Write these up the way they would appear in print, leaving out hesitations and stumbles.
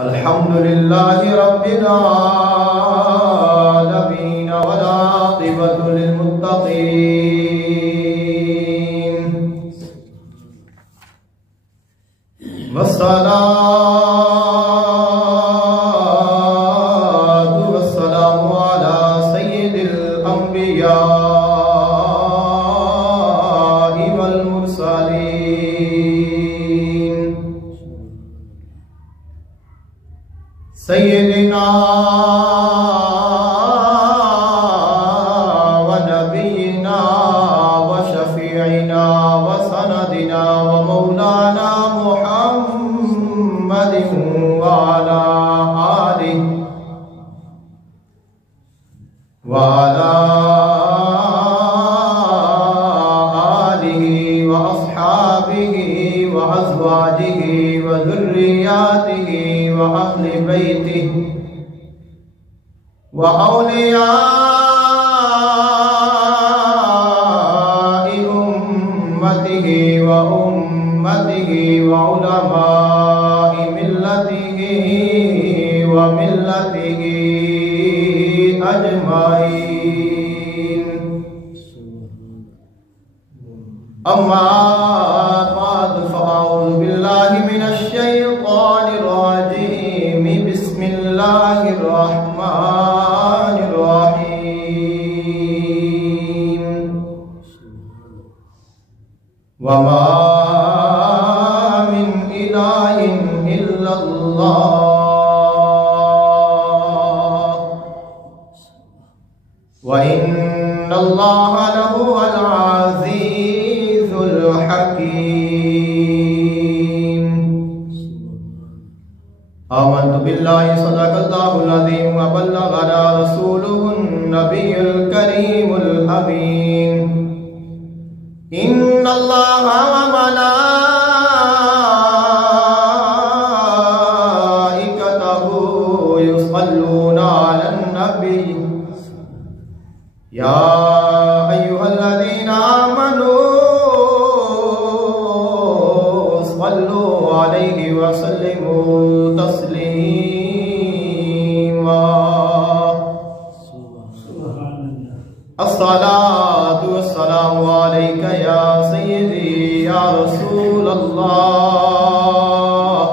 الحمد لله رب العالمين والعاقبة للمتقين والصلاة والسلام على سيد الأنبياء والمرسلين سيدنا ونبينا وشفيعنا وسندنا ومولانا محمد وعلى آله وأصحابه وأزواجه وذرياته وأهل بيته وأولياء أمته وأمته وعلماء ملته وملته أجمعين. أما بعد فأعوذ بالله من الشيطان الرجيم. بسم الله الرحمن الرحيم. وما من إله إلا الله وإن الله لهو العزيز الحكيم. آمنت بالله صدق الله العظيم وبلغنا رسوله النبي الكريم الأمين. إن الله وملائكته يصلون على النبي يا أيها الذين آمنوا صلوا عليه وسلموا تسليما. الصلاة والسلام عليك يا سيدي يا رسول الله.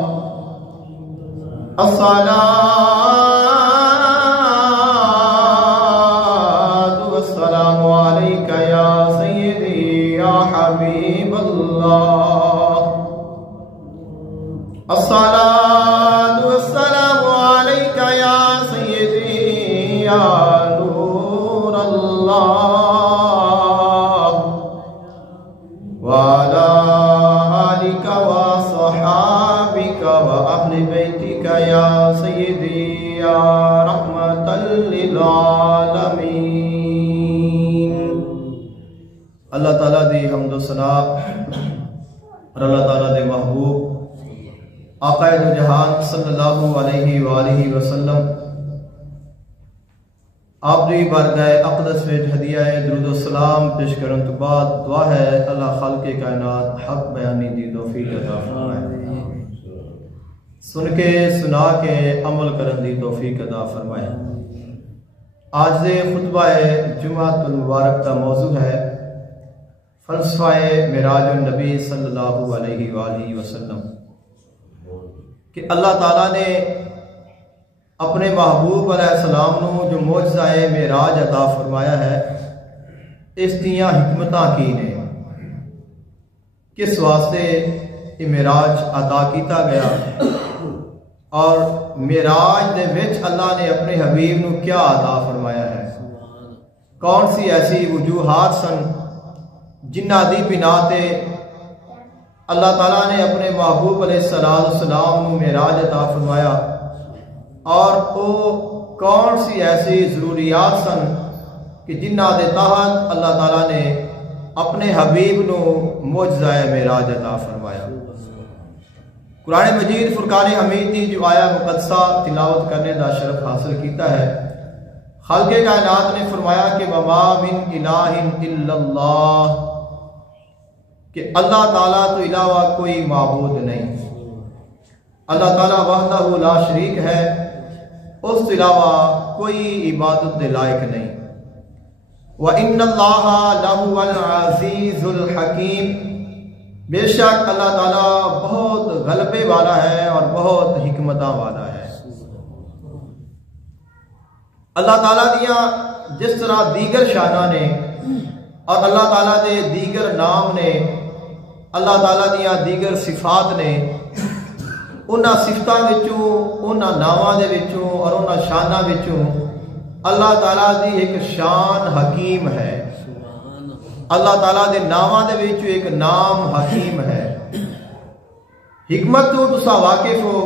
الصلاة والسلام عليك يا سيدي يا حبيب الله. الصلاة والسلام عليك يا سيدي يا نور الله وعلى آلك وصحابك وأهل بيتك يا سيدي يا رحمة للعالمين. اللہ تعالیٰ دی حمد و ثنا اور اللہ تعالیٰ دے محبوب آقا دو جہان صلی اللہ علیہ وآلہ وسلم آپ دی بارگاہ اقدس وچ ہدیہ درود و سلام پیش کرن تو بعد دعا ہے اللہ خالق کائنات حق بیانی دی توفیق عطا فرمائے، سن کے سنا کے عمل کرن دی توفیق عطا فرمائے. آج دے خطبہ جمعہ المبارک کا موضوع ہے فلسفہ معراج النبی صلی اللہ علیہ وآلہ وسلم کہ اللہ تعالیٰ نے اپنے محبوب علیہ السلام نو جو معجزہ معراج عطا فرمایا ہے اس دیاں حکمتاں کی نے، کس واسطے یہ معراج عطا کیتا گیا اور معراج دے وچ اللہ نے اپنے حبیب نو کیا عطا فرمایا ہے، کون سی ایسی وجوہات سن جنہ دی بنا تے اللہ تعالیٰ نے اپنے محبوب علیہ السلام نو معراج عطا فرمایا، اور وہ کون سی ایسی ضروریات سن کہ جنہ دے تحت اللہ تعالیٰ نے اپنے حبیب نو معجزہ معراج عطا فرمایا. قرآن مجید فرقان حمید دی جو آیا مقدسہ تلاوت کرنے دا شرف حاصل کیتا ہے. خالق کائنات نے فرمایا کہ وما من الہ الا اللہ، کہ اللہ تعالیٰ تو علاوہ کوئی معبود نہیں. اللہ تعالیٰ وحدہ لا شریک ہے، اس کے علاوہ کوئی عبادت دے لائق نہیں۔ وَإِنَّ اللَّهَ لَهُوَ الْعَزِيزُ الْحَكِيمُ، بے شک اللہ تعالیٰ بہت غلبے والا ہے اور بہت حکمتاں والا ہے۔ اللہ تعالیٰ دیا جس طرح دیگر شانہ نے اور اللہ تعالیٰ دے دیگر نام نے، اللہ تعالیٰ دیا دیگر صفات نے، انہاں صفتاں وچوں، انہاں ناماں دے وچوں اور انہاں شاناں وچوں اللہ تعالیٰ دی ایک شان حکیم ہے۔ اللہ تعالیٰ دے ناماں دے وچوں ایک نام حکیم ہے۔ حکمت تو تسا واقف ہو،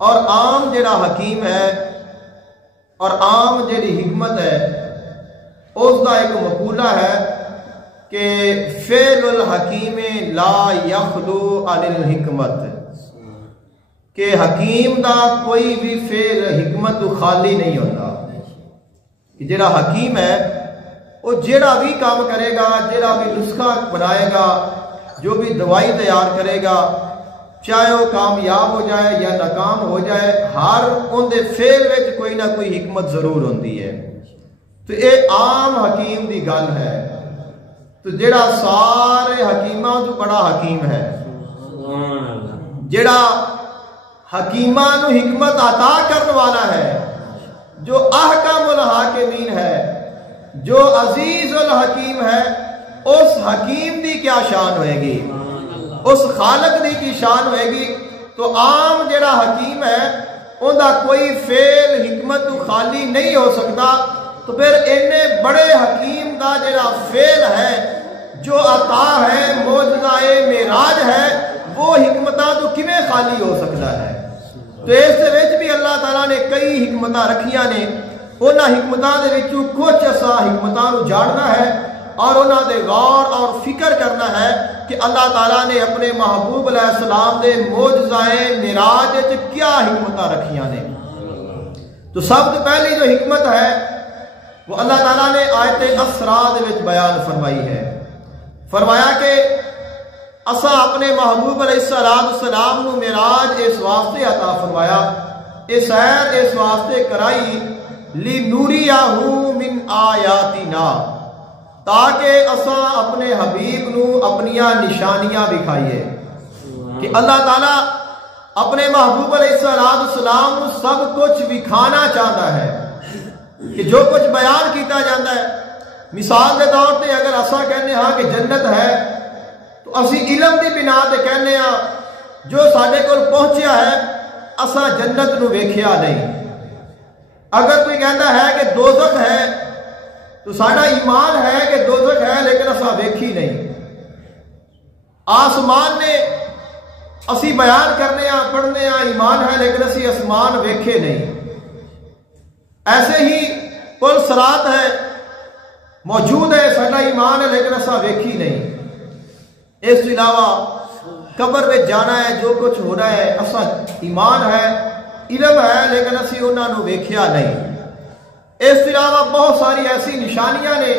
اور عام جڑا حکیم ہے اور عام جڑی حکمت ہے اس دا ایک مقولہ ہے کہ فعل الحکیم لا یخلو عن الحکمت، کہ حکیم دا کوئی بھی فعل حکمت تو خالی نہیں ہوتا۔ کہ جڑا حکیم ہے وہ جڑا بھی کام کرے گا، جڑا بھی نسخہ بنائے گا، جو بھی دوائی تیار کرے گا، چاہے وہ کامیاب ہو جائے یا ناکام ہو جائے، ہر ان دے فعل وچ کوئی نہ کوئی حکمت ضرور ہوندی ہے۔ تو یہ عام حکیم دی گل ہے۔ تو جڑا سارے حکیماں تو بڑا حکیم ہے، جڑا حکیماں نو حکمت عطا کرنے والا ہے، جو احکم الحاکمین ہے، جو عزیز الحکیم ہے، اس حکیم دی کیا شان ہوئے گی، اس خالق دی کی شان ہوئے گی۔ تو عام جڑا حکیم ہے ان دا کوئی فعل حکمت تو خالی نہیں ہو سکتا، تو پھر اینے بڑے حکیم دا جڑا فعل ہے، جو عطا ہے، معجزہ معراج ہے، وہ حکمتاں تو کیویں خالی ہو سکتا ہے؟ تو اس دے وچ بھی اللہ تعالیٰ نے کئی حکمتاں رکھیاں نے، انہاں حکمتاں دے وچوں کچھ اساں حکمتاں نو جاننا ہے اور انہاں دے غور اور فکر کرنا ہے کہ اللہ تعالیٰ نے اپنے محبوب علیہ السلام دے معجزہ معراج وچ کیا حکمتاں رکھیاں نے۔ تو سب سے پہلی جو حکمت ہے وہ اللہ تعالیٰ نے آیت اسراء دے وچ بیان فرمائی ہے۔ فرمایا کہ اساں اپنے محبوب علیہ السلام نو معراج اس واسطے عطا فرمایا، اس سیر اس واسطے کرائی لِنُرِيَهُ مِنْ آیاتنا، تاکہ اساں اپنے حبیب نو اپنیاں نشانیاں دکھائیے۔ کہ اللہ تعالیٰ اپنے محبوب علیہ السلام نو سب کچھ دکھانا چاہتا ہے، کہ جو کچھ بیان کیتا جاتا ہے، مثال کے طور پہ اگر اساں کہنے ہاں کہ جنت ہے، تو اسی علم دی بنا تے کہنے ہاں جو ساڈے کول پہنچیا ہے اساں جنت نو ویکھیا نہیں۔ اگر کوئی کہتا ہے کہ دوزخ ہے تو ساڈا ایمان ہے کہ دوزخ ہے، لیکن اساں ویکھی نہیں۔ آسمان نے اسی بیان کرنے ہاں، پڑھنے ہاں ایمان ہے، لیکن اسی آسمان ویکھے نہیں۔ ایسے ہی پل صراط ہے، موجود ہے، ساڈا ایمان ہے، لیکن اساں ویکھی نہیں۔ اس کے علاوہ قبر میں جانا ہے، جو کچھ ہونا ہے، اساں ایمان ہے، علم ہے، لیکن اسی انہاں نو ویکھیا نہیں۔ اس کے علاوہ بہت ساری ایسی نشانیاں نے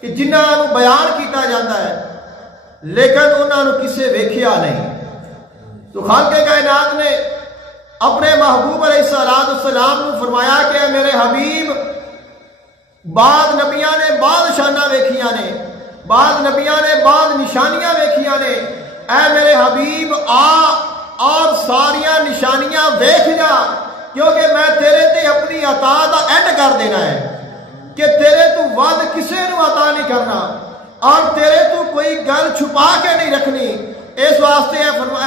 کہ جنہاں نو بیان کیتا جاتا ہے، لیکن انہاں نو کسے ویکھیا نہیں۔ تو خالق کائنات نے اپنے محبوب علیہ السلام نو فرمایا کہ اے میرے حبیب، بعض نبیاں نے بعض شاناں ویکھیاں نے، بعض نبیاں نے بعض نشانیاں ویکھیاں نے، اے میرے حبیب آ اور ساریاں نشانیاں ویکھ جا، کیونکہ میں تیرے تے اپنی عطا دا اینڈ کر دینا ہے، کہ تیرے تو ود کسے نو عطا نہیں کرنا اور تیرے تو کوئی گل چھپا کے نہیں رکھنی۔ اس واسطے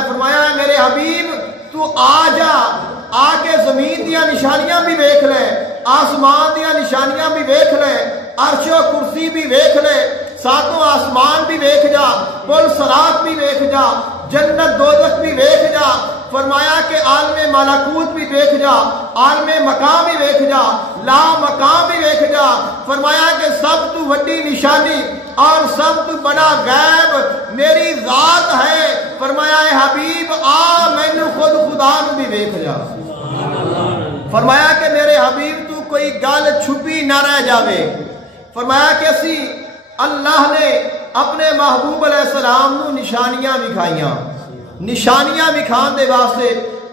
فرمایا ہے میرے حبیب تو آ جا، آ کے زمین دیا نشانیاں بھی ویکھ لے، آسمان دیا نشانیاں بھی ویکھ لے، عرش و کرسی بھی ویکھ لے، ساتوں آسمان بھی ویکھ جا، پل صراط بھی ویکھ جا، جنت دوزخ بھی ویکھ جا۔ فرمایا کہ عالم ملکوت بھی ویکھ جا، عالم مقام بھی ویکھ جا، لا مقام بھی ویکھ جا۔ فرمایا کہ سب تو وڈی نشانی اور سب تو بڑا غیب میری ذات ہے۔ فرمایا اے حبیب آ مینو خود خدا نو بھی ویکھ جا۔ فرمایا کہ میرے حبیب تو کوئی گل چھپی نہ رہ جاوے۔ فرمایا کہ اسی اللہ نے اپنے محبوب علیہ السلام نو نشانیاں دکھائیاں، نشانیاں وکھان دے واسطے.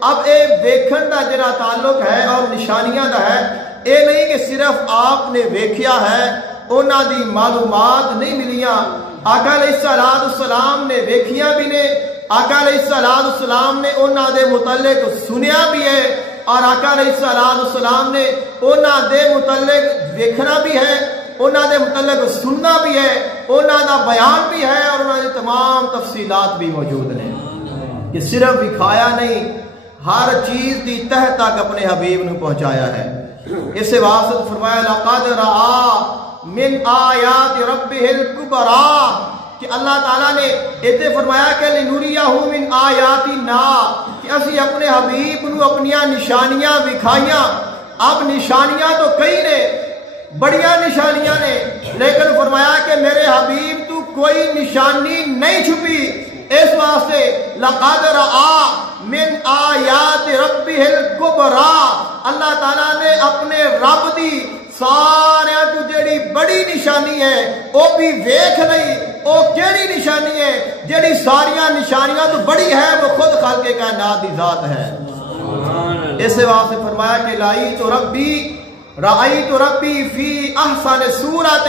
اب اے ویکھن دا جڑا تعلق ہے اور نشانیاں دا ہے، اے نہیں کہ صرف آپ نے ویکھیا ہے، انہاں دی معلومات نہیں ملیاں. آقا علیہ السلام نے ویکھیاں بھی نے، آقا علیہ السلام نے انہاں دے متعلق سنیا بھی ہے، اور آقا علیہ السلام نے انہاں دے متعلق ویکھنا بھی ہے، انہاں دے متعلق سننا بھی ہے، انہاں دا بیان بھی ہے، اور انہاں دی تمام تفصیلات بھی موجود ہیں. کہ صرف دکھایا نہیں، ہر چیز دی تہ تک اپنے حبیب نے پہنچایا ہے. اس واسطے فرمایا لقد رآ من آیات ربہ الکبریٰ، کہ اللہ تعالیٰ نے ایتے فرمایا کہ لنوریہ من آیاتنا، کہ اسی اپنے حبیب نو اپنیاں نشانیاں دکھائیاں. اب نشانیاں تو کئی نے، بڑیاں نشانیاں نے، لیکن فرمایا کہ میرے حبیب تو کوئی نشانی نہیں چھپی. اس واسطے لقد رآ من آیات ربہ الکبریٰ، اللہ تعالیٰ نے اپنے رب دی سارے تو جیڑی بڑی نشانی ہے وہ بھی ویکھ نہیں. وہ کیڑی نشانی ہے؟ جیڑی ساریاں نشانیاں تو بڑی ہے، وہ خود خالق کائنات دی ذات ہے. اس واسطے فرمایا کہ رأیت ربی فی احسن صورت،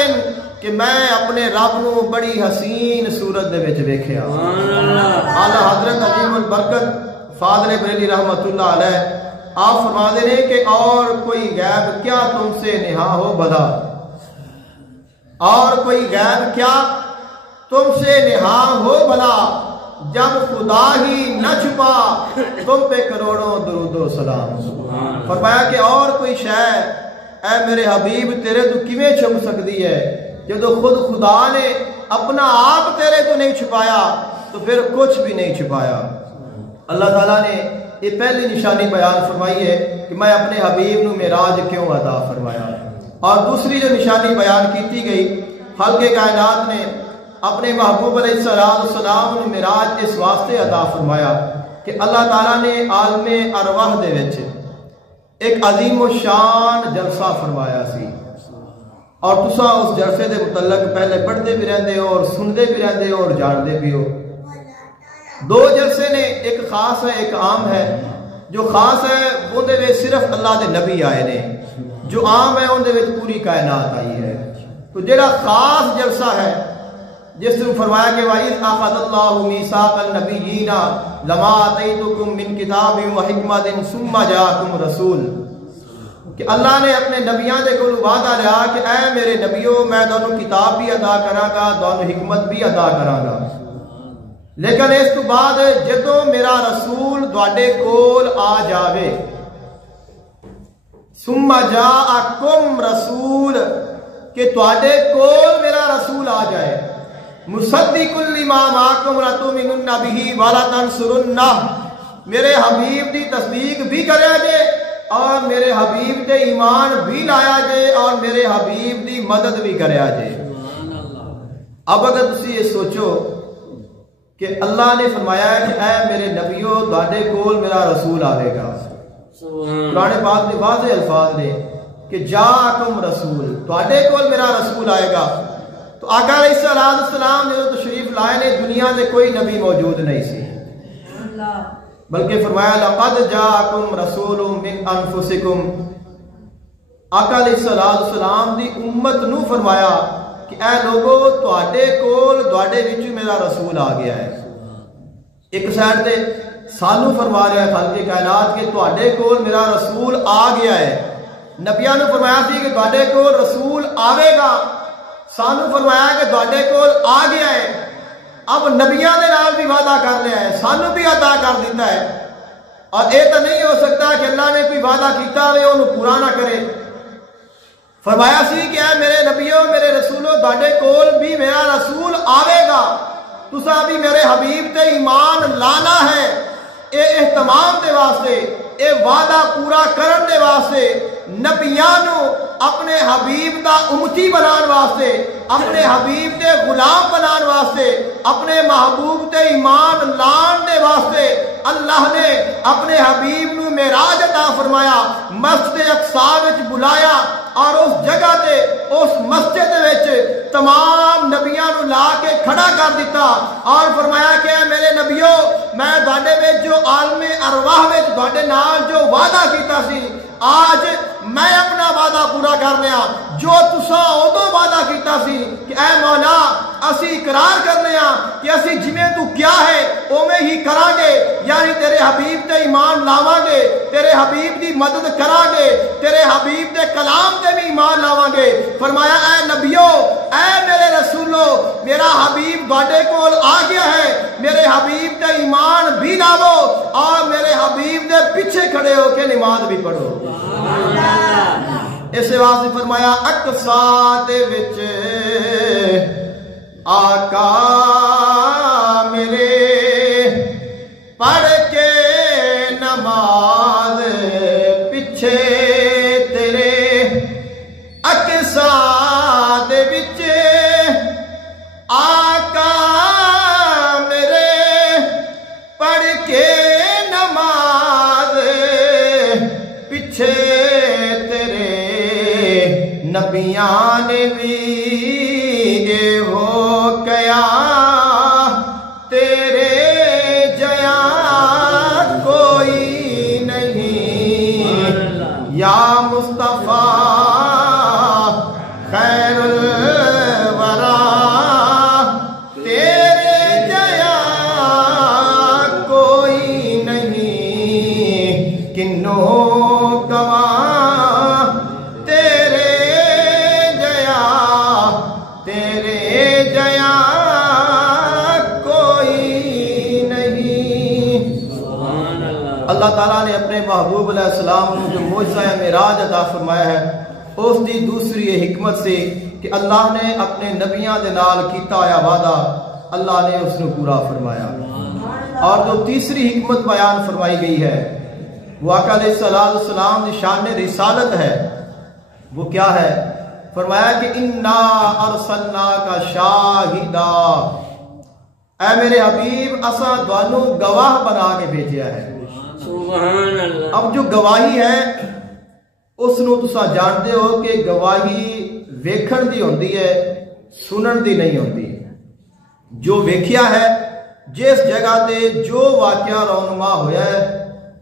کہ میں اپنے رب نو بڑی حسین صورت دے وچ ویکھیا. اعلیٰ حضرت عظیم البرکت فاضل بریلی رحمت اللہ علیہ آپ فرماتے ہیں کہ اور کوئی غیب کیا تم سے نہا ہو بدا، اور کوئی غیب کیا تم سے نہا ہو بلا، جب خدا ہی نہ چھپا تم پہ کروڑوں درود و سلام. فرمایا کہ اور کوئی شے اے میرے حبیب تیرے تو کیویں چھپ سکتی ہے، جدو خود خدا نے اپنا آپ تیرے تو نہیں چھپایا تو پھر کچھ بھی نہیں چھپایا. اللہ تعالیٰ نے یہ پہلی نشانی بیان فرمائی ہے کہ میں اپنے حبیب نو معراج کیوں عطا فرمایا. اور دوسری جو نشانی بیان کیتی گئی، خالق کائنات نے اپنے محبوب علیہ السلام نے معراج اس واسطے عطا فرمایا کہ اللہ تعالیٰ نے عالم ارواح دے وچ ایک عظیم و شان جلسہ فرمایا سی. اور تساں اس جلسے دے متعلق پہلے پڑھتے بھی رہندے ہو اور سنتے بھی رہندے ہو اور جانتے بھی ہو. دو جلسے نے، ایک خاص ہے ایک عام ہے. جو خاص ہے وہ دے وچ صرف اللہ دے نبی آئے نے، جو عام ہے ان دے وچ پوری کائنات آئی ہے. تو جڑا خاص جلسہ ہے جس نے فرمایا کہ وَإِذْ أَخَذَ اللَّهُ مِيثَاقَ النَّبِيِّينَ لَمَا آتَيْتُكُم مِّن كِتَابٍ وَحِكْمَةٍ ثُمَّ جَاءَكُمْ رَسُولٌ، کہ اللہ نے اپنے نبیاں دے کول وعدہ لیا کہ اے میرے نبیوں میں تانوں کتاب بھی عطا کراں گا، تانوں حکمت بھی عطا کراں گا، لیکن اس تو بعد جدوں میرا رسول تواڈے کول آ جاوے، ثم جاءکم رسول، کہ تواڈے کول میرا رسول آ جائے، مصدق لما معکم لتؤمنن بہ ولتنصرنہ، میرے حبیب دی تصدیق بھی کرے جے اور میرے حبیب تے ایمان بھی لایا جے اور میرے حبیب دی مدد بھی کرے جے. اب اگر تسی یہ سوچو کہ اللہ نے فرمایا ہے کہ اے میرے نبیوں تواڈے کول میرا رسول آئے گا، قرآن پاک میں واضح الفاظ نے کہ جاءکم رسول، تواڈے کول میرا رسول آئے گا. تو آقا علیہ السلام نے جو تشریف لائے نے دنیا میں کوئی نبی موجود نہیں سی، بلکہ فرمایا لقد جاءکم رسول من انفسکم. آقا علیہ السلام دی امت نو فرمایا کہ اے لوگو تواڈے کول تواڈے وچ میرا رسول آ گیا ہے. ایک سائڈ تے سانو فرما رہا ہے خالق کائنات کہ تواڈے کول میرا رسول آ گیا ہے. نبیاں نو فرمایا سی کہ تواڈے کول رسول آوے گا، سانو فرمایا کہ تواڈے کول آ گیا ہے. اب نبیاں دے نال بھی وعدہ کر لیا ہے، سانو بھی عطا کر دیتا ہے، اور یہ تو نہیں ہو سکتا کہ اللہ نے کوئی وعدہ کیتا ہوئے انہوں پورا نہ کرے. فرمایا سی کہ اے میرے نبیوں میرے رسولوں تواڈے کول بھی میرا رسول آوے گا، تساں بھی میرے حبیب تے ایمان لانا ہے. اے اہتمام دے واسطے، اے وعدہ پورا کرن دے واسطے، نبیاں نو اپنے حبیب دا امتی بنان واسطے اپنے حبیب دے غلام بنان واسطے اپنے محبوب تے ایمان لان دے واسطے اللہ نے اپنے حبیب نو معراج عطا فرمایا، مسجد اقصی وچ بلایا اور اس جگہ تے اس مسجد وچ تمام نبیاں نو لا کے کھڑا کر دیتا اور فرمایا کہ اے میرے نبیو میں تواڈے وچ جو عالم ارواح وچ تواڈے نال جو وعدہ کیتا سی آج میں اپنا وعدہ پورا کر لیا، جو تساں ادو وعدہ کیتا سی کہ اے مولا اسی اقرار کرنے ہاں کہ اسی جویں تو کیا ہے اوویں ہی کران گے، یعنی تیرے حبیب تے ایمان لاواں گے، تیرے حبیب دی مدد کران گے، تیرے حبیب دے کلام تے بھی ایمان لاواں گے۔ فرمایا اے نبیو اے میرے رسولو میرا حبیب تواڈے کول آ گیا ہے، میرے حبیب تے ایمان بھی لاؤ اور میرے حبیب دے پیچھے کھڑے ہو کے نماز بھی پڑھو۔ اس واسطے فرمایا اقصی دے وچ آقا میرے پڑھ کے نماز پیچھے تیرے اقصی دے وچ آقا میرے پڑھ کے نماز پیچھے تیرے نبیاں نے بھی یہ ہو گیا تیرے جیا کوئی نہیں یا مصطفیٰ خیر الورا تیرے جیا کوئی نہیں کنوں اللہ تعالیٰ نے اپنے محبوب علیہ السلام کو جو معجزہ معراج عطا فرمایا ہے اس دی دوسری یہ حکمت سے کہ اللہ نے اپنے نبیاں دے نال کیتا ہویا وعدہ اللہ نے اس نے پورا فرمایا، اور جو تیسری حکمت بیان فرمائی گئی ہے وہ آقا علیہ السلام کی شان رسالت ہے، وہ کیا ہے؟ فرمایا کہ انا ارسلناک شاہدا، اے میرے حبیب اساں تانوں گواہ بنا کے بھیجیا ہے۔ سبحان اللہ۔ اب جو گواہی ہے اس نو تساں جانتے ہو کہ گواہی ویکھن دی ہوندی ہے سنن دی نہیں ہوندی، جو ویکھیا ہے جس جگہ تے جو واقعہ رونما ہویا ہے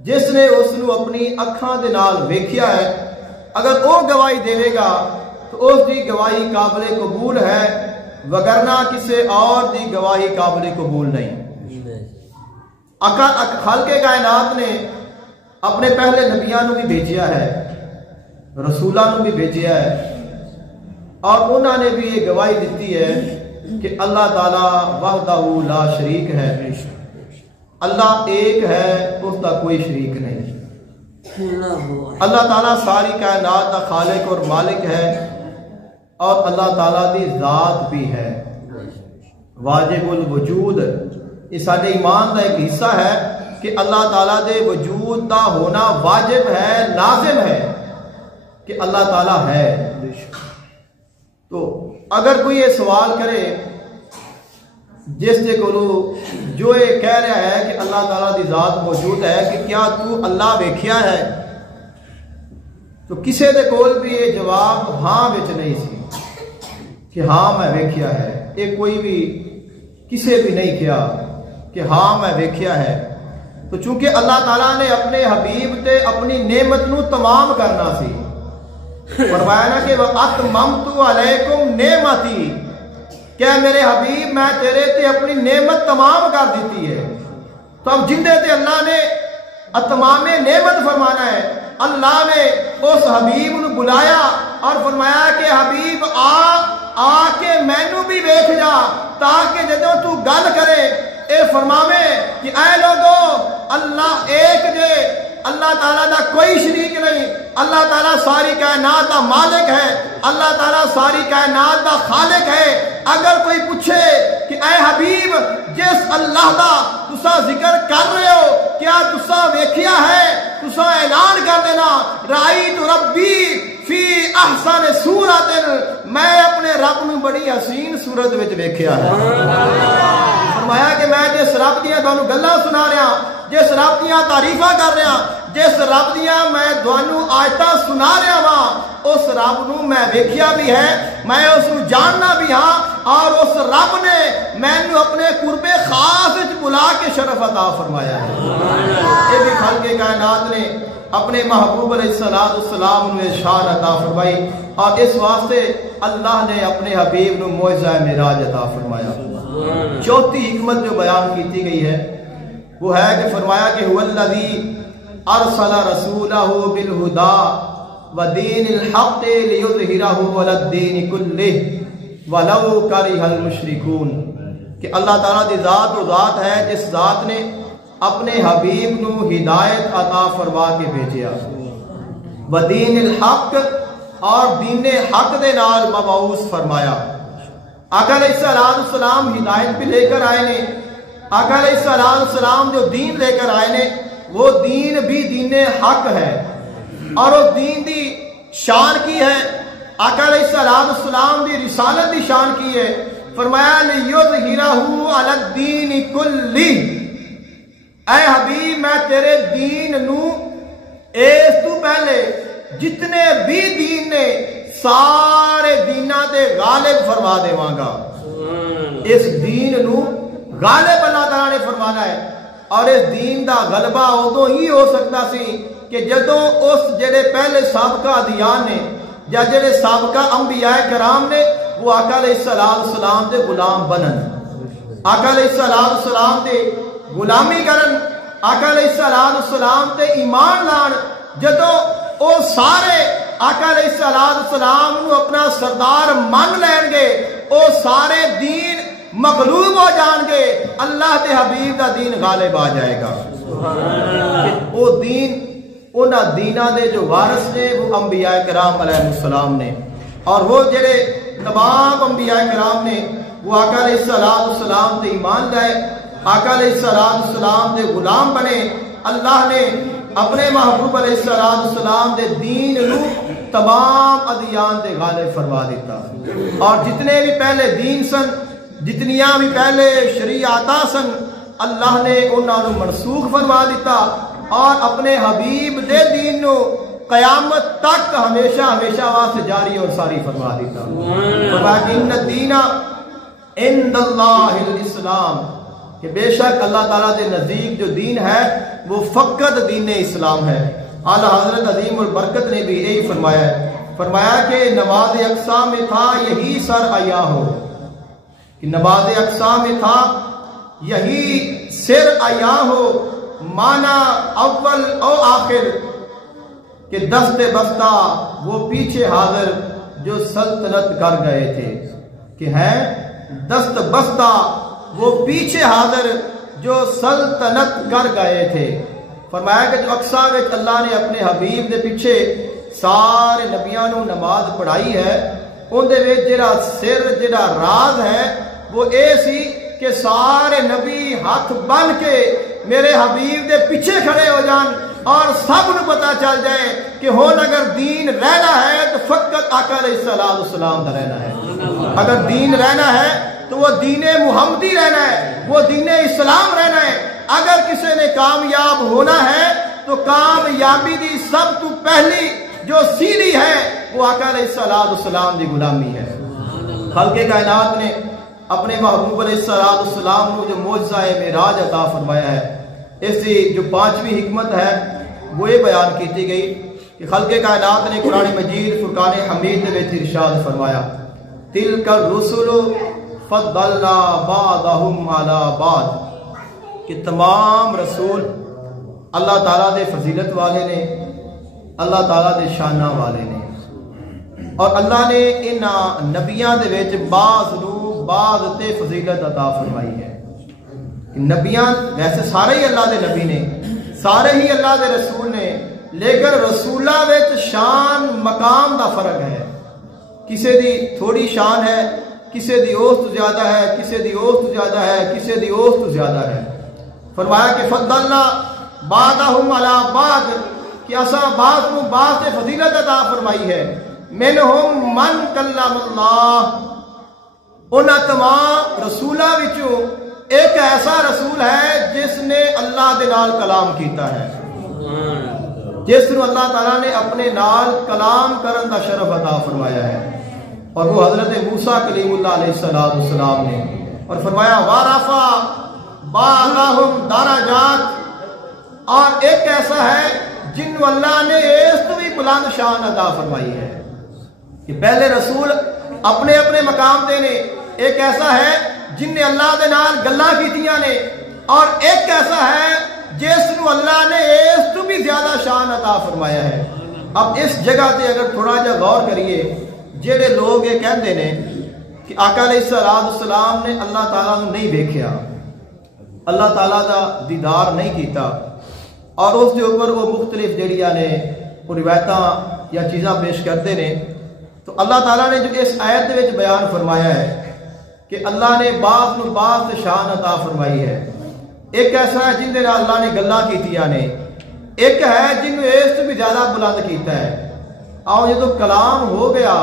جس نے اس نو اپنی اکھاں دے نال ویکھیا ہے اگر وہ گواہی دے گا تو اس دی گواہی قابل قبول ہے، وگرنہ کسی اور دی گواہی قابل قبول نہیں۔ خالق کائنات نے اپنے پہلے نبیاں نو بھی بھیجیا ہے، رسولاں نو بھی بھیجیا ہے، اور انہوں نے بھی یہ گواہی دیتی ہے کہ اللہ تعالیٰ وحدہ لا شریک ہے، اللہ ایک ہے، اس کا کوئی شریک نہیں۔ اللہ تعالیٰ ساری کائنات کا خالق اور مالک ہے، اور اللہ تعالیٰ دی ذات بھی ہے، واجب الوجود۔ یہ سارے ایمان کا ایک حصہ ہے کہ اللہ تعالیٰ دے وجود دا ہونا واجب ہے، لازم ہے کہ اللہ تعالیٰ ہے۔ تو اگر کوئی یہ سوال کرے جس دے کو جو یہ کہہ رہا ہے کہ اللہ تعالیٰ دی ذات موجود ہے کہ کیا تو اللہ ویکھیا ہے، تو کسے دے کول بھی یہ جواب ہاں وچ نہیں سی کہ ہاں میں ویکھیا ہے، یہ کوئی بھی کسے بھی نہیں کیا کہ ہاں میں ویکھیا ہے۔ تو چونکہ اللہ تعالیٰ نے اپنے حبیب تے اپنی نعمت نو تمام کرنا سی، فرمایا نا کہ وَأَتْمَمْتُ عَلَيْكُمْ نِعْمَتِي، کہ میرے حبیب میں تیرے تے اپنی نعمت تمام کر دیتی ہے۔ تو اب جندے تے اللہ نے اتمام نعمت فرمانا ہے، اللہ نے اس حبیب نو بلایا اور فرمایا کہ حبیب آ کے مینو بھی ویکھ جا، تاکہ جدوں تو گل کرے اے فرماوے کہ اے لوگو اللہ ایک جے، اللہ تعالیٰ دا کوئی شریک نہیں، اللہ تعالیٰ ساری کائنات دا مالک ہے، اللہ تعالیٰ ساری کائنات دا خالق ہے۔ اگر کوئی پوچھے کہ اے حبیب جس اللہ دا تسا ذکر کر رہے ہو کیا تسا ویکھیا ہے، تسا اعلان کر دینا رائیت ربی فی احسن صورت میں اپنے رب نو بڑی حسین صورت وچ ویکھیا ہے فرمایا کہ میں جس رب دیاں تانوں گلاں سنا رہا جس رب دیاں تعریفاں کر رہا جس رب دیاں میں تانوں آیتاں سنا رہا وا اس رب نو میں ویکھیا بھی ہے میں اس نو جاننا بھی ہاں اور اس رب نے مینوں اپنے قرب خاص وچ بلا کے شرف عطا فرمایا ہے یہ بھی خالق کائنات نے اپنے محبوب علیہ السلام نے ارشاد عطا فرمائی اور اس واسطے اللہ نے اپنے حبیب نو معجزہ معراج عطا فرمایا چوتھی حکمت جو بیان کی گئی ہے وہ ہے کہ فرمایا کہ هو الذی ارسل رسولہ بالہدی ودین الحق لیظہرہ علی الدین کلہ ولو کرہ المشرکون کہ اللہ تعالیٰ دی ذات وہ ذات ہے جس ذات نے اپنے حبیب نو ہدایت عطا فرما کے بھیجیا ودین الحق اور دین حق دے نال مبعوث فرمایا آقا علیہ السلام ہدایت بھی لے کر آئے نے آقا علیہ السلام جو دین لے کر آئے نے وہ دین بھی دین حق ہے اور اس دین دی شان کی ہے آقا علیہ السلام دی رسالت دی شان کی ہے فرمایا لیظہرہ علی الدین کلہ اے حبیب میں تیرے دین نو اس تو پہلے جتنے بھی دین نے سارے دیناں تے غالب فرما دیواں گا اس دین نو غالب اللہ تعالیٰ نے فرمانا ہے اور اس دین دا غلبہ ادو ہی ہو سکتا سی کہ جدوں اس جڑے پہلے سابقہ ادیان نے یا جڑے سابقہ انبیاء کرام نے وہ آقا علیہ السلام دے غلام بنن آقا علیہ السلام دے غلامی کرن آقا علیہ السلام تے ایمان لان جدوں او سارے آقا علیہ السلام نو اپنا سردار مان لین گے او سارے دین مغلوب ہو جان گے اللہ دے حبیب دا دین غالب آ جائے گا او دین انہاں دیناں دے جو وارث نے وہ انبیاء کرام علیہ السلام نے اور وہ جڑے تمام انبیاء کرام نے وہ آقا علیہ السلام تے ایمان لائے آقا علیہ السلام دے غلام بنے اللہ نے اپنے محبوب علیہ السلام دے دین نو تمام ادیان دے غالب فرما دیتا اور جتنے بھی پہلے دین سن جتنیاں بھی پہلے شریعتاں سن اللہ نے انہاں نو منسوخ فرما دیتا اور اپنے حبیب دے دین نو قیامت تک ہمیشہ ہمیشہ واسطے جاری اور ساری فرما دیتا فرمایا کہ ان الدین عند اللہ الاسلام کہ بے شک اللہ تعالیٰ دے نزدیک جو دین ہے وہ فقط دین اسلام ہے اعلیٰ حضرت عظیم البرکت نے بھی یہی فرمایا ہے فرمایا کہ نماز اقصا میں تھا یہی سر آیا ہو کہ نماز اقصا میں تھا یہی سر آیا ہو مانا اول او آخر کہ دست بستہ وہ پیچھے حاضر جو سلطنت کر گئے تھے کہ ہے دست بستہ وہ پیچھے حاضر جو سلطنت کر گئے تھے فرمایا کہ جو اقصا وچ اللہ نے اپنے حبیب دے پیچھے سارے نبیاں نو نماز پڑھائی ہے ان دے وچ جڑا سر جڑا راز ہے وہ اے سی کہ سارے نبی ہاتھ بن کے میرے حبیب دے پیچھے کھڑے ہو جان اور سب نو پتا چل جائے کہ ہون اگر دین رہنا ہے تو فقط آقا علیہ السلام دا رہنا ہے اگر دین رہنا ہے تو وہ دین محمدی رہنا ہے وہ دین اسلام رہنا ہے اگر کسی نے کامیاب ہونا ہے تو کامیابی دی سب تو پہلی جو سیڑھی ہے وہ آقا علیہ السلام دی غلامی ہے خالق کائنات نے اپنے محبوب علیہ السلام کو جو معجزہ معراج عطا فرمایا ہے اس کی جو پانچویں حکمت ہے وہ یہ بیان کی گئی کہ خالق کائنات نے قرآن مجید فرقان حمید میں ارشاد فرمایا تلک الرسل فضلنا بعضهم علی بعض کہ تمام رسول اللہ تعالیٰ دے فضیلت والے نے اللہ تعالیٰ دے شانہ والے نے اور اللہ نے ان نبیاں دے وچ بعض تے فضیلت عطا فرمائی ہے کہ نبیاں ویسے سارے ہی اللہ دے نبی نے سارے ہی اللہ دے رسول نے لیکن رسولہ وچ شان مقام دا فرق ہے کسے دی تھوڑی شان ہے کسے دی اوست زیادہ ہے کسے دی اوست زیادہ ہے کسے دی اوست زیادہ ہے فرمایا کہ فضلنا بعضهم علی بعض کہ اساں بعض کو بعض سے فضیلت عطا فرمائی ہے منہم من کلم اللہ، انہاں تمام رسولاں وچوں ایک ایسا رسول ہے جس نے اللہ دے نال کلام کیتا ہے، جس نو اللہ تعالیٰ نے اپنے نال کلام کرن دا شرف عطا فرمایا ہے، اور وہ حضرت موسیٰ کلیم اللہ علیہ السلام نے، اور فرمایا وَرَفَعَ بَعْضَهُمْ دَرَجَاتٍ، اور ایک ایسا ہے جن کو اللہ نے اس تو بھی بلند شان عطا فرمائی ہے کہ پہلے رسول اپنے اپنے مقام دے نے، ایک ایسا ہے جن نے اللہ دے نال گلاں کیتیاں نے، اور ایک ایسا ہے جس کو اللہ نے اس تو بھی زیادہ شان عطا فرمایا ہے۔ اب اس جگہ تے اگر تھوڑا جا غور کریے، جڑے لوگ یہ کہندے نے کہ آقا علیہ السلام نے اللہ تعالیٰ کو نہیں دیکھیا، اللہ تعالیٰ دا دیدار نہیں کیتا، اور اس کے اوپر وہ مختلف جڑیاں نے وہ روایتاں یا چیزاں پیش کرتے نے، تو اللہ تعالیٰ نے جو اس آیت وچ بیان فرمایا ہے کہ اللہ نے بعض نو بعض شان عطا فرمائی ہے، ایک ایسا ہے جن دے نال اللہ نے گلاں کیتیاں نے، ایک ہے جن نو اس تو بھی زیادہ بلند کیتا ہے۔ آؤ جدو کلام ہو گیا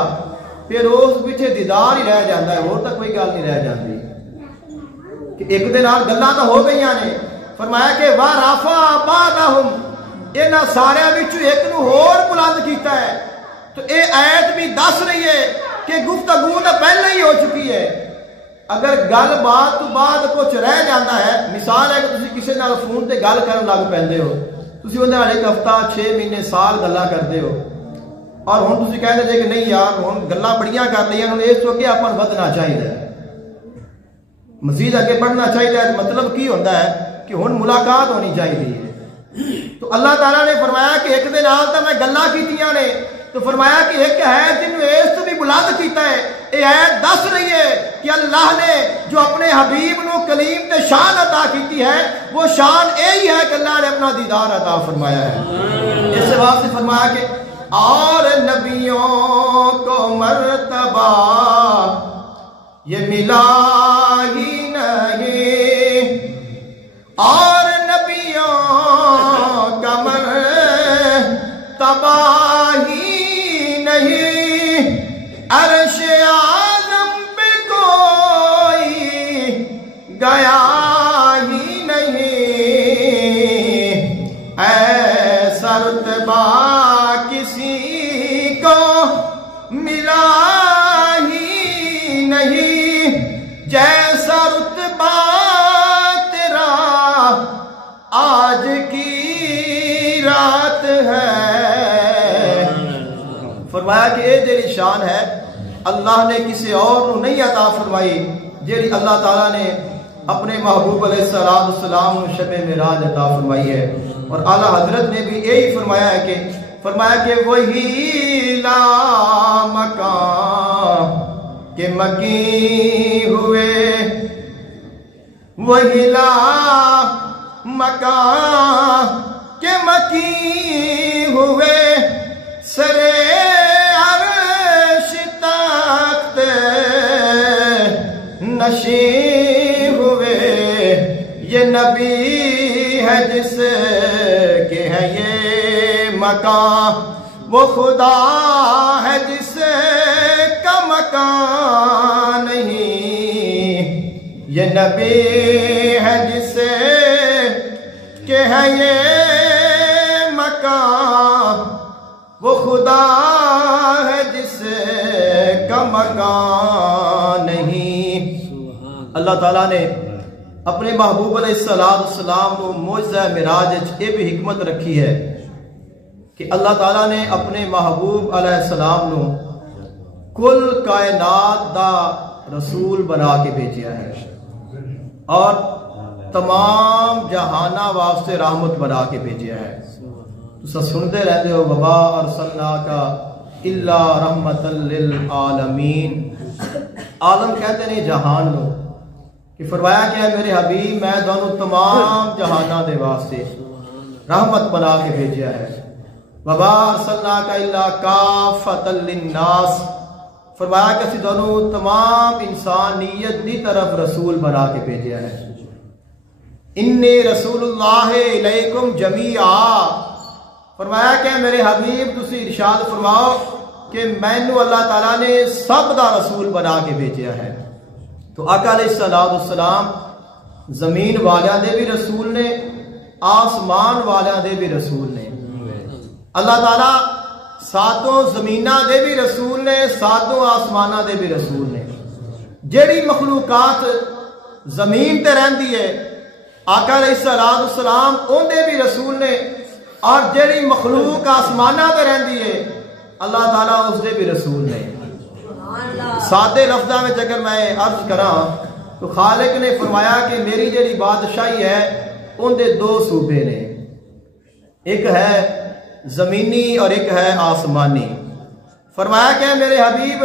پھر اس پیچھے دیدار ہی رہ جاتا ہے، اور تک کوئی گل نہیں رہ جاتی کہ ایک دے نال گلاں تو ہو گئیاں نے۔ فرمایا کہ وَرَفَعَ بَعْضَهُمْ، انہاں سارے وچوں ایک نو ہور بلند کیتا ہے۔ تو اے آیت بھی دس رہی ہے کہ گفتگو تو پہلے ہی ہو چکی ہے، اگر گل بات تو بعد کچھ رہ جاتا ہے، مثال ہے کہ تسی کسی نال فون تے گل کرن لگ پیندے ہو، تسی اودے نال ایک ہفتہ 6 مہینے سال گلاں کردے ہو، اور ہن تسی کہندے جے کہ نہیں یار ہن گلاں بڑیاں کر لئیاں، ہن اس تو کہ اپن ودنا چاہیے، مزید آگے بڑھنا چاہیے، مطلب کی ہوتا ہے کہ ہن ملاقات ہونی چاہیے۔ تو اللہ تعالیٰ نے فرمایا کہ ایک دن آل تا میں گلاں کیتیاں نے، تو فرمایا کہ ایک ہے جن کو اس تو بھی بلند کیتا ہے۔ اے آیت دس رہی ہے کہ اللہ نے جو اپنے حبیب نو کلیم تے شان عطا کیتی ہے، وہ شان یہی ہے کہ اللہ نے اپنا دیدار عطا فرمایا ہے۔ اس سے واسطے فرمایا کہ اور نبیوں کو مرتبہ یہ ملا ہی نہیں، اور نبیوں کا مرتبہ ہی نہیں، عرش اعظم پہ کوئی گیا ہی نہیں، ایسا رتبہ کسی کو ملا ہی نہیں، جیسا رتبہ تیرا آج کی رات ہے۔ فرمایا کہ یہ جیڑی شان ہے اللہ نے کسی اور نو نہیں عطا فرمائی، جیڑی اللہ تعالیٰ نے اپنے محبوب علیہ السلام شب معراج عطا فرمائی ہے۔ اور اعلیٰ حضرت نے بھی یہی فرمایا کہ وہی لا مکان کہ مکی ہوئے، وہی لا مکان کہ مکی ہوئے، سرے عرش تخت نشین ہوئے، یہ نبی ہے جس کے ہے یہ مکان، وہ خدا ہے جس کا مکان نہیں، یہ نبی ہے جس کے ہے یہ مکان، وہ خدا ہے جس کا مکان نہیں۔ اللہ تعالیٰ نے اپنے محبوب علیہ السلام کو معجزہ معراج یہ بھی حکمت رکھی ہے کہ اللہ تعالیٰ نے اپنے محبوب علیہ السلام کو کل کائنات دا رسول بنا کے بھیجیا ہے، اور تمام جہانہ واسطے رحمت بنا کے بھیجیا ہے۔ تو سنتے رہتے ہو وما ارسلناک الا رحمت للعالمین، عالم کہتے نہیں جہان لو، کہ فرمایا کہ میرے حبیب میں دونوں تمام جہانہ دے واسطے رحمت بنا کے بھیجیا ہے۔ وما ارسلناک الا کافۃ للناس، فرمایا کہ اسی دونوں تمام انسانیت دی طرف رسول بنا کے بھیجیا ہے۔ انی رسول اللہ علیکم جمیعا، فرمایا کہ میرے حبیب تسی ارشاد فرماؤ کہ مینو اللہ تعالیٰ نے سب دا رسول بنا کے بھیجا ہے. تو آقا علیہ السلام زمین والیاں دے بھی رسول نے, آسمان والیاں دے بھی رسول نے. اللہ تعالیٰ ساتوں زمیناں دے بھی رسول نے, ساتوں آسماناں دے بھی رسول نے. جیڑی مخلوقات زمین تے رہندی ہے آقا علیہ السلام ان دے بھی رسول نے, اور جیڑی مخلوق آسماناں تے رہندی ہے اللہ تعالیٰ اس دے بھی رسول نے. سادے لفظاں میں اگر میں عرض کراں تو خالق نے فرمایا کہ میری جیڑی بادشاہی ہے ان دے دو صوبے نے, ایک ہے زمینی اور ایک ہے آسمانی. فرمایا کہ میرے حبیب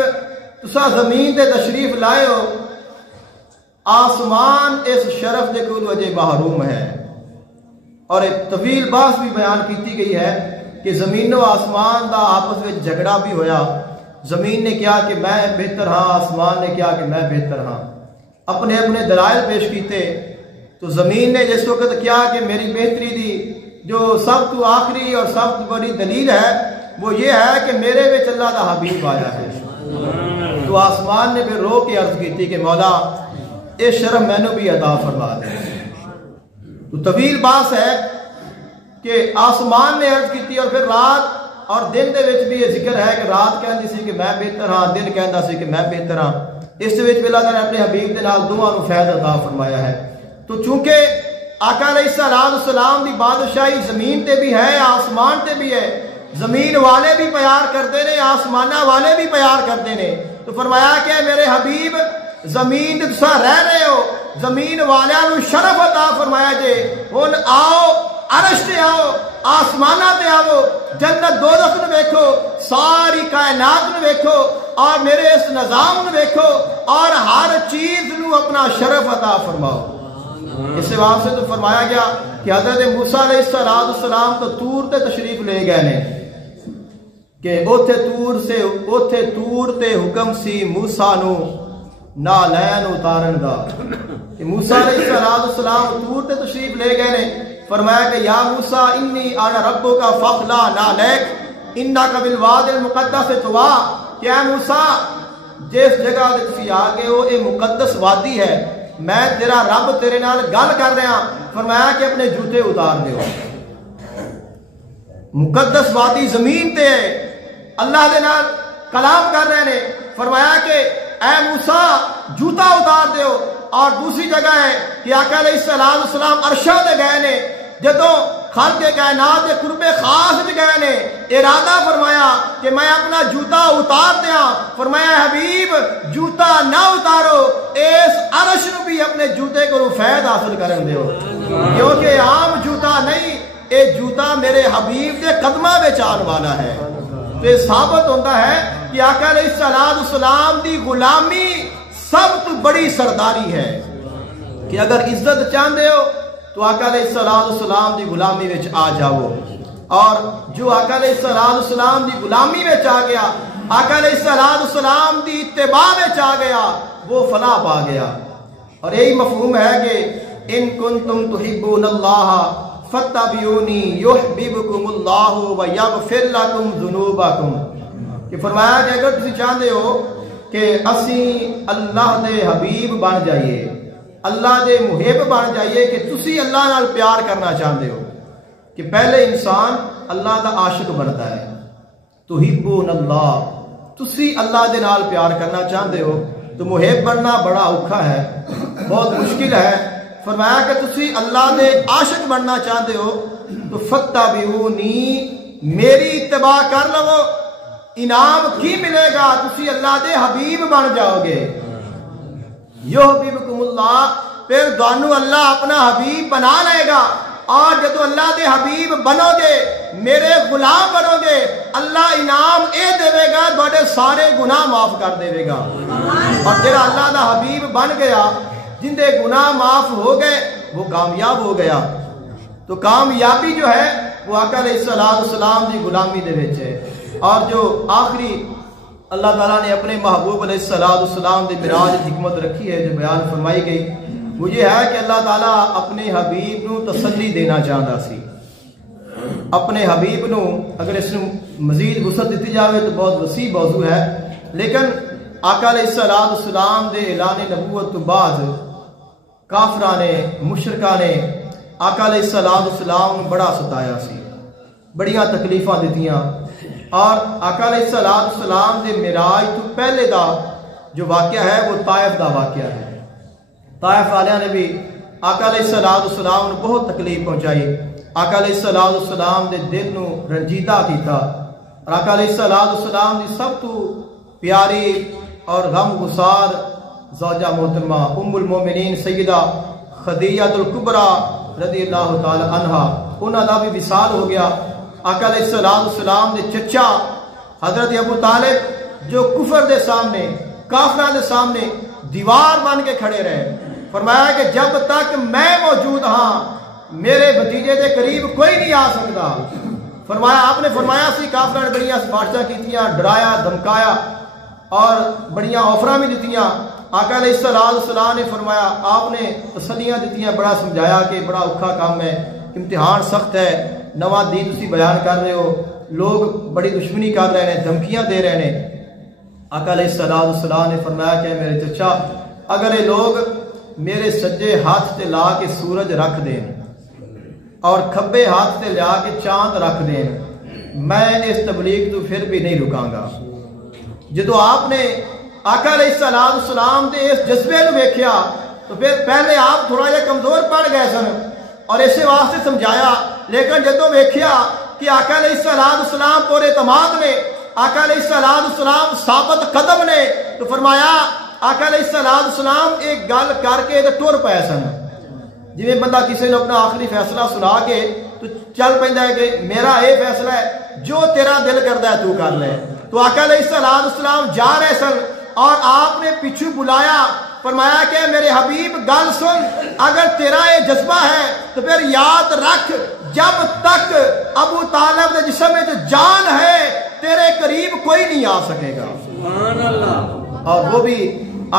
تسا زمین تے تشریف لائے ہو, آسمان اس شرف دے کول وجہ محروم ہے. اور ایک طویل بحث بھی بیان کیتی گئی ہے کہ زمین و آسمان دا آپس میں جھگڑا بھی ہویا. زمین نے کیا کہ میں بہتر ہاں, آسمان نے کیا کہ میں بہتر ہاں. اپنے اپنے دلائل پیش کیتے تو زمین نے جس وقت کیا کہ میری بہتری دی جو سب تو آخری اور سب تو بڑی دلیل ہے وہ یہ ہے کہ میرے وچ اللہ دا حبیب آیا ہے. تو آسمان نے پھر رو کے عرض کی کہ مولا اے شرم میں نے بھی عطا فرما دے. تو طویل بات ہے کہ آسمان نے عرض کی اور پھر رات اور دن دے وچ بھی یہ ذکر ہے کہ رات کہندی سی کہ میں بہتر ہاں, دن کہندا سی کہ میں بہتر ہاں. اس وچ بھی اللہ نے اپنے حبیب دے نال دعا نو فیض عطا فرمایا ہے. تو چونکہ آقا علیہ السلام دی بادشاہی زمین تے بھی ہے, آسمان تے بھی ہے. زمین والے بھی پیار کرتے نے, آسمانہ والے بھی پیار کرتے نے. تو فرمایا کہ میرے حبیب زمین تے تساں رہ رہے ہو, زمین والیاں نو شرف عطا فرمایا جے. ہن آؤ عرش تے آؤ, آسمانہ تے آؤ, جنت دوزخ نو ویکھو, ساری کائنات نو ویکھو, اور میرے اس نظام نو ویکھو, اور ہر چیز نو اپنا شرف عطا فرماؤ. اس سے وہاں سے تو فرمایا گیا کہ حضرت موسیٰ علیہ السلام تو تور تے تشریف لے گئے نے کہ اوتھے تور تے حکم سی موسیٰ نو نالین اتارن دا. کہ موسیٰ علیہ السلام تور تے تشریف لے گئے نے. فرمایا کہ یا موسیٰ انی انا ربک فاخلع نعلیک انک بالواد المقدس طویٰ. کہ اے موسیٰ جس جگہ تے تسی آ گئے ہو یہ مقدس وادی ہے, میں تیرا رب تیرے نال گل کر رہا. فرمایا کہ اپنے جوتے اتار دیو. مقدس وادی زمین تے ہے, اللہ دے نال کلام کر رہے نے. فرمایا کہ اے موسیٰ جوتا اتار دیو. اور دوسری جگہ ہے کہ آقا علیہ السلام عرشاں دے گئے نے, جدوں خالق کائنات کے قرب خاص بھی گئے نے, ارادہ فرمایا کہ میں اپنا جوتا اتار دیا. فرمایا حبیب جوتا نہ اتارو, اس عرش نو بھی اپنے جوتے کو فیض حاصل کرن دیو, کیونکہ عام جوتا نہیں, اے جوتا میرے حبیب کے قدمہ میں آن والا ہے. تو یہ ثابت ہوتا ہے کہ آقا علیہ السلام دی غلامی سب تو بڑی سرداری ہے. کہ اگر عزت چاہتے ہو تو آقا علیہ السلام دی غلامی وچ آ جاؤ, اور جو آقا علیہ السلام دی غلامی وچ آ گیا, آقا علیہ السلام دی اتباع وچ آ گیا, وہ فلاح پا گیا. اور یہی مفہوم ہے کہ ان کنتم تحبون اللہ فاتبعونی یحببکم اللہ ویغفر لکم ذنوبکم. کہ فرمایا کہ اگر تسی چاہتے ہو کہ اسی اللہ دے حبیب بن جائیے, اللہ دے محب بن جائیے, کہ تسی اللہ نال پیار کرنا چاہتے ہو, کہ پہلے انسان اللہ دا عاشق بنتا ہے. تحبون اللہ, تسی اللہ دے نال پیار کرنا چاہتے ہو تو محب بننا بڑا اوکھا ہے, بہت مشکل ہے. فرمایا کہ تسی اللہ دے عاشق بننا چاہتے ہو تو فاتبعونی, میری اتباع کر لو. انعام کی ملے گا, تسی اللہ دے حبیب بن جاؤ گے. یحببکم اللہ, پھر دانو اللہ اپنا حبیب بنا لے گا. اور جب اللہ دے حبیب بنو گے, میرے غلام بنو گے, اللہ انعام اے دے گا, بڑے سارے گناہ معاف کر دے گا. اور جڑا اللہ دا حبیب بن گیا, جن دے گناہ معاف ہو گئے, وہ کامیاب ہو گیا. تو کامیابی جو ہے وہ آقا علیہ السلام دی غلامی دے وچ ہے. اور جو آخری اللہ تعالیٰ نے اپنے محبوب علیہ السلام دے معراج حکمت رکھی ہے جو بیان فرمائی گئی, وہ یہ ہے کہ اللہ تعالیٰ اپنے حبیب نو تسلی دینا چاہتا سی. اپنے حبیب نو اگر اس مزید وسعت دیتی جاوے تو بہت وسیع موضوع ہے، لیکن آقا علیہ السلام دے اعلان نبوت تو بعد کافراں نے مشرکاں نے آقا علیہ السلام نو بڑا ستایا سی، بڑیاں تکلیفاں دتیاں، اور آقا علیہ السلام دے معراج تو پہلے دا جو واقعہ ہے وہ طائف دا واقعہ ہے۔ طائف والوں نے بھی آقا علیہ السلام نو بہت تکلیف پہنچائی، آقا علیہ السلام دے دل نو رنجیدہ کیتا، اور آقا علیہ السلام دی سب تو پیاری اور غم گسار زوجہ محترمہ ام المومنین سیدہ خدیجہ الکبریٰ رضی اللہ تعالی عنہا، انہاں دا بھی وصال ہو گیا۔ آقا علیہ السلام دے چچا حضرت ابو طالب جو کفر دے سامنے کافران دے سامنے دیوار بن کے کھڑے رہے، فرمایا کہ جب تک میں موجود ہاں میرے بھتیجے دے قریب کوئی نہیں آ سکتا۔ فرمایا آپ نے فرمایا سی کافران نے بڑیاں سفارشاں کیتیاں، ڈرایا دھمکایا اور بڑیاں آفراں بھی دتیاں۔ آقا علیہ السلام نے فرمایا، آپ نے تسلیاں دتیاں، بڑا سمجھایا کہ بڑا اوکھا کام ہے، امتحان سخت ہے، نواں دین تسی بیان کر رہے ہو، لوگ بڑی دشمنی کر رہے ہیں، دھمکیاں دے رہے ہیں۔ آقا علیہ السلام نے فرمایا کہ میرے چچا اگر یہ لوگ میرے سجے ہاتھ تے لا کے سورج رکھ دیں اور کھبے ہاتھ تے لیا کے چاند رکھ دیں، میں اس تبلیغ تو پھر بھی نہیں رکاں گا۔ جدو آپ نے آقا علیہ السلام دے اس جذبے نو ویکھیا تو پھر پہلے آپ تھوڑا جا کمزور پڑ گئے سن اور اسے واسطے سمجھایا، لیکن جدو ویکھیا کہ آقا علیہ السلام پورے اعتماد نے، آقا علیہ السلام ثابت قدم نے، تو فرمایا آقا علیہ السلام ایک گل کر کے ٹر پے سن، جی بندہ کسی نے اپنا آخری فیصلہ سنا کے تو چل پیندا ہے کہ میرا یہ فیصلہ ہے، جو تیرا دل کردا ہے تو کر لے۔ تو آقا علیہ السلام جا رہے سن اور آپ نے پیچھے بلایا، فرمایا کہ میرے حبیب گل سن، اگر تیرا یہ جذبہ ہے تو پھر یاد رکھ جب تک ابو طالب کے جسم میں جان ہے تیرے قریب کوئی نہیں آ سکے گا۔ سبحان اللہ۔ اور وہ بھی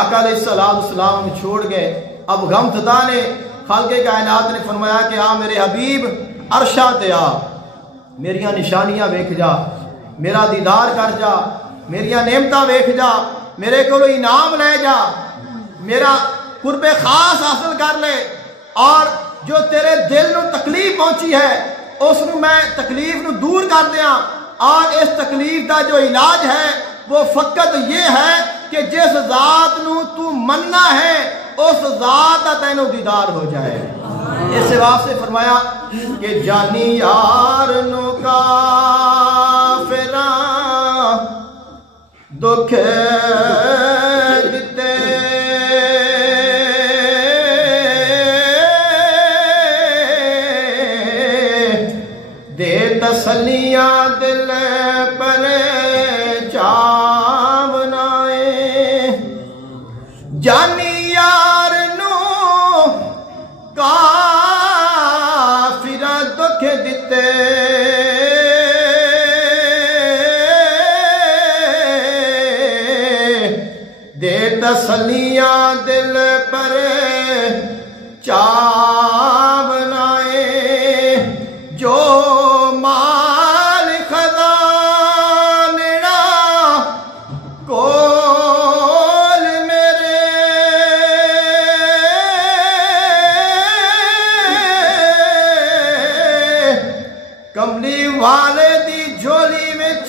آقا علیہ السلام چھوڑ گئے۔ اب غم زدہ نے خالق کائنات نے فرمایا کہ آ میرے حبیب عرشاں تے آ، میریاں نشانیاں ویکھ جا، میرا دیدار کر جا، میریاں نعمتاں ویکھ جا، میرے کو انعام لے جا، میرا قرب خاص حاصل کر لے، اور جو تیرے دل نو تکلیف پہنچی ہے اس نو میں تکلیف نو دور کر دیاں، اور اس تکلیف دا جو علاج ہے وہ فقط یہ ہے کہ جس ذات نو تو مننا ہے اس ذات کا تینوں دیدار ہو جائے۔ اس واسطے فرمایا کہ جانی یار نو کافراں دکھ دیتے، دے تسلیاں دل پر چاونائے، جانی یار نو کافراں دکھ دیتے، دے تسلیاں دل پر چاونائے، جو مال خزانہ کول میرے، کملی والے دی جھولی وچ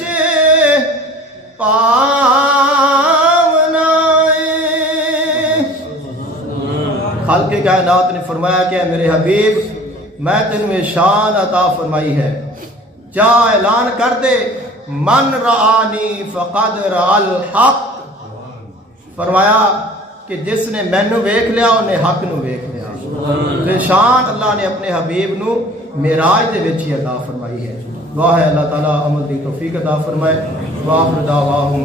خالق کائنات نے فرمایا کہ میرے حبیب میں تینوں شان عطا فرمائی ہے، جا اعلان کر دے من رآنی فقد رأى الحق، فرمایا کہ جس نے مینوں ویکھ لیا انہیں حق نو ویکھ لیا۔ تو شان اللہ نے اپنے حبیب نو معراج دے وچ ہی عطا فرمائی ہے۔ دعا ہے اللہ تعالیٰ عمل دی توفیق عطا فرمائے۔ وآخر دعواہم